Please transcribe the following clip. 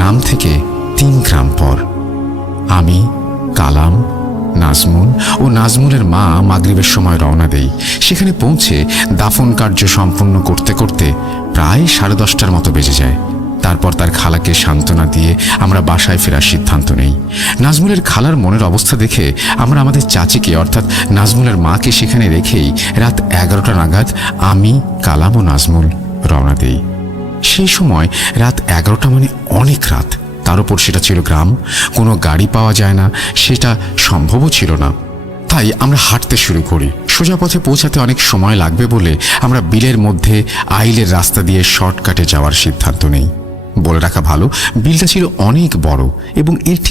গ্রাম থেকে 3 গ্রাম পর। আমি, কালাম, নাজমুল ও নাজমুলের মা মাগরিবের সময় রওনা দেই। সেখানে পৌঁছে দাফন কার্য সম্পন্ন করতে করতে প্রায় 10:30টার মতো বেজে যায়। তারপর তার খালাকে সান্ত্বনা দিয়ে আমরা বাসায় ফেরার সিদ্ধান্ত নেই। নাজমুলের খালার মনের অবস্থা দেখে আমরা আমাদের চাচিকে অর্থাৎ নাজমুলের মাকে সেখানে রেখেই রাত 11টা নাগাদ আমি, কালাম ও নাজমুল রওনা দেই। সেই সময় রাত 11টা মানে অনেক রাত, তার উপর সেটা ছিল গ্রাম, কোনো গাড়ি পাওয়া যায় না, সেটা সম্ভবও ছিল না। তাই আমরা হাঁটতে শুরু করি। সোজা পথে পৌঁছাতে অনেক সময় লাগবে বলে আমরা বিলের মধ্যে আইলের রাস্তা দিয়ে শর্টকাটে যাওয়ার সিদ্ধান্ত নেই। বলে রাখা ভালো, বিলটা ছিল অনেক বড় এবং এর ঠিক